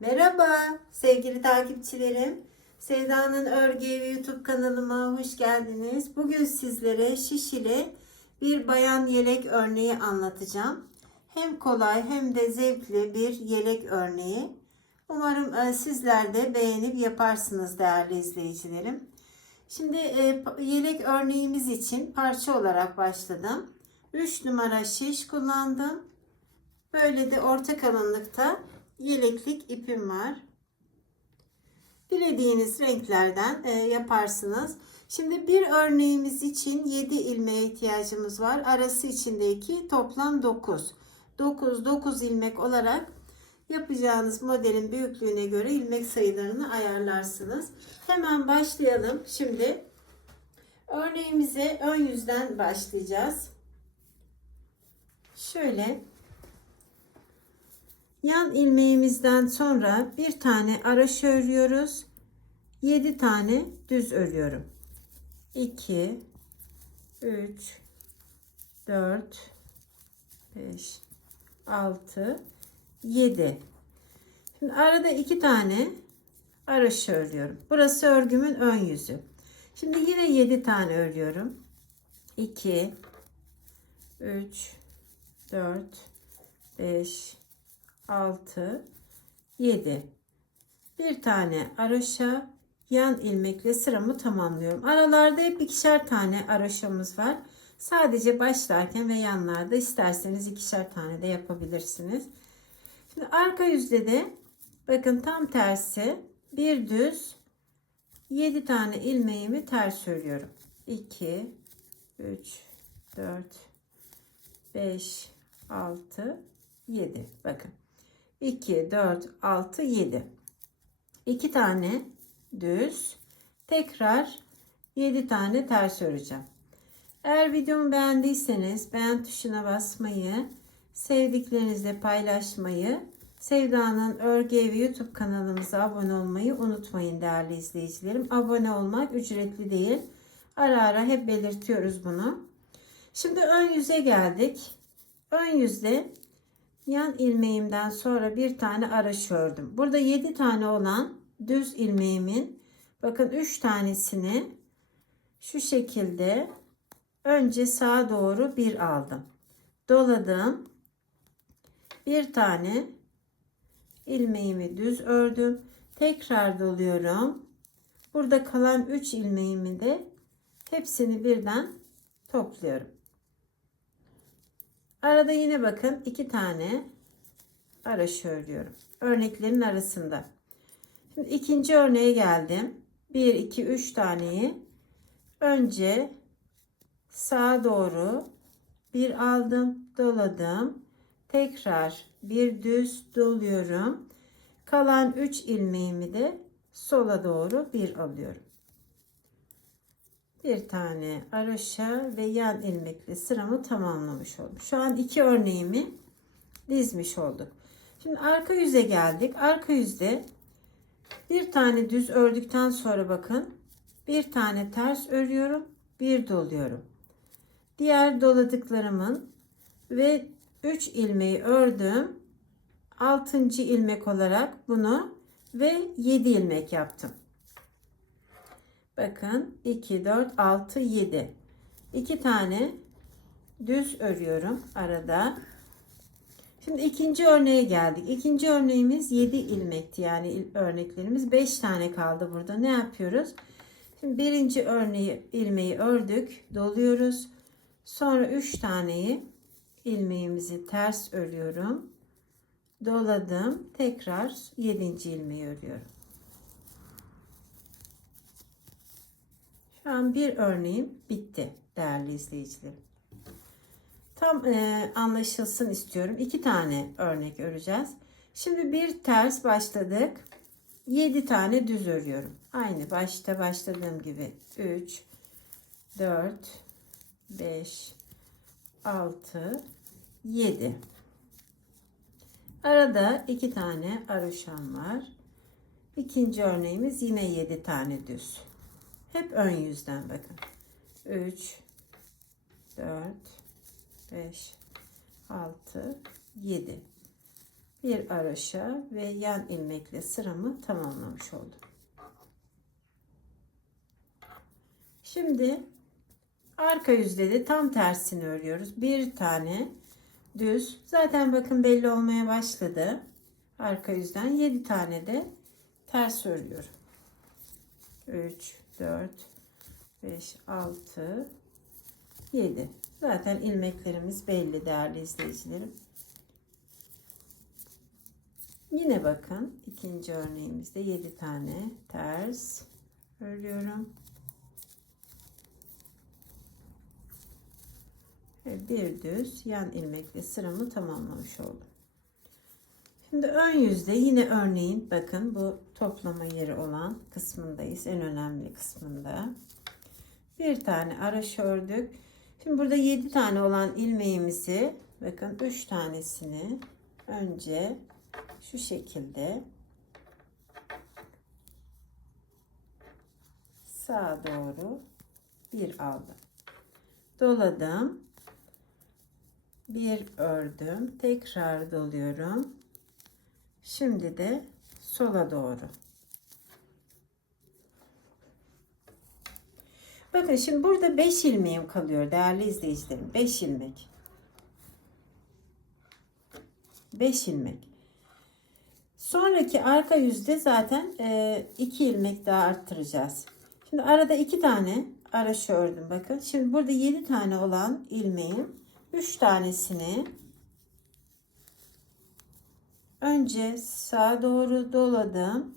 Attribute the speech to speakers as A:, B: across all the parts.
A: Merhaba sevgili takipçilerim. Sevda'nın Örgü Evi YouTube kanalıma hoş geldiniz. Bugün sizlere şişili bir bayan yelek örneği anlatacağım. Hem kolay hem de zevkli bir yelek örneği. Umarım e, sizler de beğenip yaparsınız değerli izleyicilerim. Şimdi e, yelek örneğimiz için parça olarak başladım. 3 numara şiş kullandım. Böyle de orta kalınlıkta yeleklik ipim var. Dilediğiniz renklerden e, yaparsınız. Şimdi bir örneğimiz için 7 ilmeğe ihtiyacımız var. Arası içindeki toplam 9. 9 9 ilmek olarak yapacağınız modelin büyüklüğüne göre ilmek sayılarını ayarlarsınız. Hemen başlayalım. Şimdi örneğimize ön yüzden başlayacağız. Şöyle Yan ilmeğimizden sonra bir tane araş örüyoruz. 7 tane düz örüyorum. 2 3 4 5 6 7 Şimdi arada iki tane araş örüyorum. Burası örgümün ön yüzü. Şimdi yine 7 tane örüyorum. 2 3 4 5 6 7 bir tane aroşa yan ilmekle sıramı tamamlıyorum. Aralarda hep ikişer tane aroşamız var. Sadece başlarken ve yanlarda isterseniz ikişer tane de yapabilirsiniz. Şimdi arka yüzde de bakın tam tersi bir düz 7 tane ilmeğimi ters örüyorum. 2 3 4 5 6 7 bakın 2, 4, 6, 7. 2 tane düz. Tekrar 7 tane ters öreceğim. Eğer videomu beğendiyseniz beğen tuşuna basmayı, sevdiklerinizle paylaşmayı, Sevda'nın Örgü Evi YouTube kanalımıza abone olmayı unutmayın değerli izleyicilerim. Abone olmak ücretli değil. Ara ara hep belirtiyoruz bunu. Şimdi ön yüze geldik. Ön yüzde yan ilmeğimden sonra bir tane araş ördüm. Burada 7 tane olan düz ilmeğimin bakın 3 tanesini şu şekilde önce sağa doğru bir aldım. Doladım. Bir tane ilmeğimi düz ördüm. Tekrar doluyorum. Burada kalan 3 ilmeğimi de hepsini birden topluyorum. Arada yine bakın iki tane araş örüyorum. Örneklerin arasında. Şimdi ikinci örneğe geldim. 1 2 3 taneyi önce sağa doğru bir aldım, doladım. Tekrar bir düz doluyorum. Kalan 3 ilmeğimi de sola doğru bir alıyorum bir tane aroşa ve yan ilmekle sıramı tamamlamış oldum. Şu an iki örneğimi dizmiş olduk. Şimdi arka yüze geldik. Arka yüzde bir tane düz ördükten sonra bakın bir tane ters örüyorum, bir doluyorum. Diğer doladıklarımın ve 3 ilmeği ördüm. 6. ilmek olarak bunu ve 7 ilmek yaptım. Bakın 2, 4, 6, 7. 2 tane düz örüyorum arada. Şimdi ikinci örneğe geldik. İkinci örneğimiz 7 ilmekti. Yani örneklerimiz 5 tane kaldı burada. Ne yapıyoruz? Şimdi birinci örneği ilmeği ördük. Doluyoruz. Sonra 3 taneyi ilmeğimizi ters örüyorum. Doladım. Tekrar 7. ilmeği örüyorum. An bir örneğim bitti değerli izleyicilerim. Tam e, anlaşılsın istiyorum. İki tane örnek öreceğiz. Şimdi bir ters başladık. 7 tane düz örüyorum. Aynı başta başladığım gibi 3 4 5 6 7 Arada iki tane aroşan var. İkinci örneğimiz yine 7 tane düz. Hep ön yüzden bakın. 3 4 5 6 7 bir araşa ve yan ilmekle sıramı tamamlamış oldum. Şimdi arka yüzde de tam tersini örüyoruz. Bir tane düz. Zaten bakın belli olmaya başladı. Arka yüzden 7 tane de ters örüyorum. 3, 4, 5, 6, 7. Zaten ilmeklerimiz belli değerli izleyicilerim. Yine bakın ikinci örneğimizde 7 tane ters örüyorum. Ve bir düz yan ilmekle sıramı tamamlamış oldum. Şimdi ön yüzde yine örneğin bakın bu toplama yeri olan kısmındayız. En önemli kısmında. Bir tane araş ördük. Şimdi burada 7 tane olan ilmeğimizi bakın 3 tanesini önce şu şekilde sağa doğru bir aldım. Doladım. Bir ördüm. Tekrar doluyorum. Şimdi de sola doğru. Bakın şimdi burada 5 ilmeğim kalıyor değerli izleyicilerim. 5 ilmek. 5 ilmek. Sonraki arka yüzde zaten 2 ilmek daha arttıracağız. Şimdi arada 2 tane araşı ördüm bakın. Şimdi burada 7 tane olan ilmeğin 3 tanesini önce sağa doğru doladım.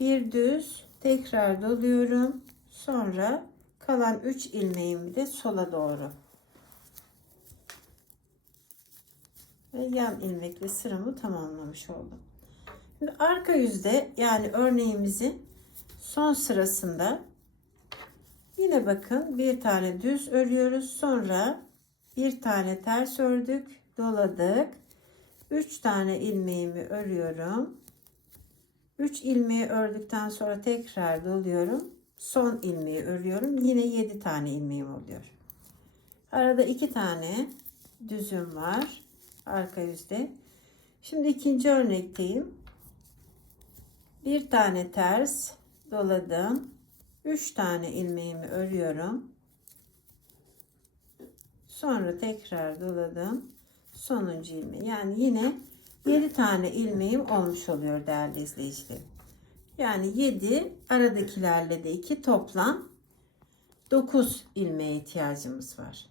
A: Bir düz tekrar doluyorum. Sonra kalan 3 ilmeğimi de sola doğru ve yan ilmekle sıramı tamamlamış oldum. Şimdi arka yüzde yani örneğimizin son sırasında yine bakın bir tane düz örüyoruz. Sonra bir tane ters ördük, doladık. 3 tane ilmeğimi örüyorum. 3 ilmeği ördükten sonra tekrar doluyorum. Son ilmeği örüyorum. Yine 7 tane ilmeğim oluyor. Arada 2 tane düzüm var arka yüzde. Şimdi ikinci örnekteyim. Bir tane ters doladım. 3 tane ilmeğimi örüyorum. Sonra tekrar doladım. Sonuncu ilmeği. Yani yine 7 tane ilmeğim olmuş oluyor değerli izleyicilerim. Yani 7 aradakilerle de 2 toplam 9 ilmeğe ihtiyacımız var.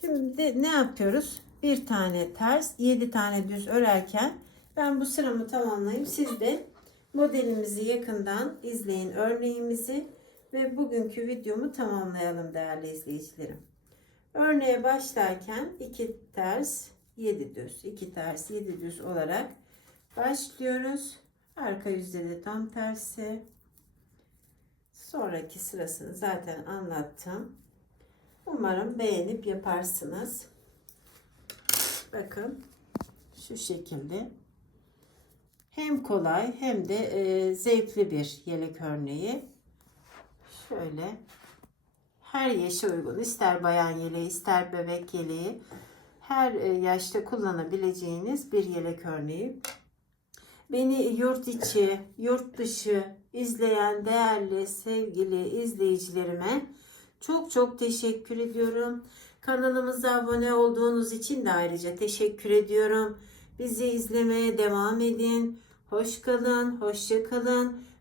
A: Şimdi ne yapıyoruz? Bir tane ters, 7 tane düz örerken ben bu sıramı tamamlayayım. Siz de modelimizi yakından izleyin örneğimizi ve bugünkü videomu tamamlayalım değerli izleyicilerim. Örneğe başlarken 2 ters, 7 düz, 2 ters, 7 düz olarak başlıyoruz. Arka yüzde de tam tersi. Sonraki sırasını zaten anlattım. Umarım beğenip yaparsınız. Bakın şu şekilde. Hem kolay hem de e, zevkli bir yelek örneği. Şöyle her yaşa uygun. ister bayan yeleği, ister bebek yeleği. Her e, yaşta kullanabileceğiniz bir yelek örneği. Beni yurt içi, yurt dışı izleyen değerli sevgili izleyicilerime çok çok teşekkür ediyorum. Kanalımıza abone olduğunuz için de ayrıca teşekkür ediyorum. Bizi izlemeye devam edin. Hoş kalın, hoşça kalın.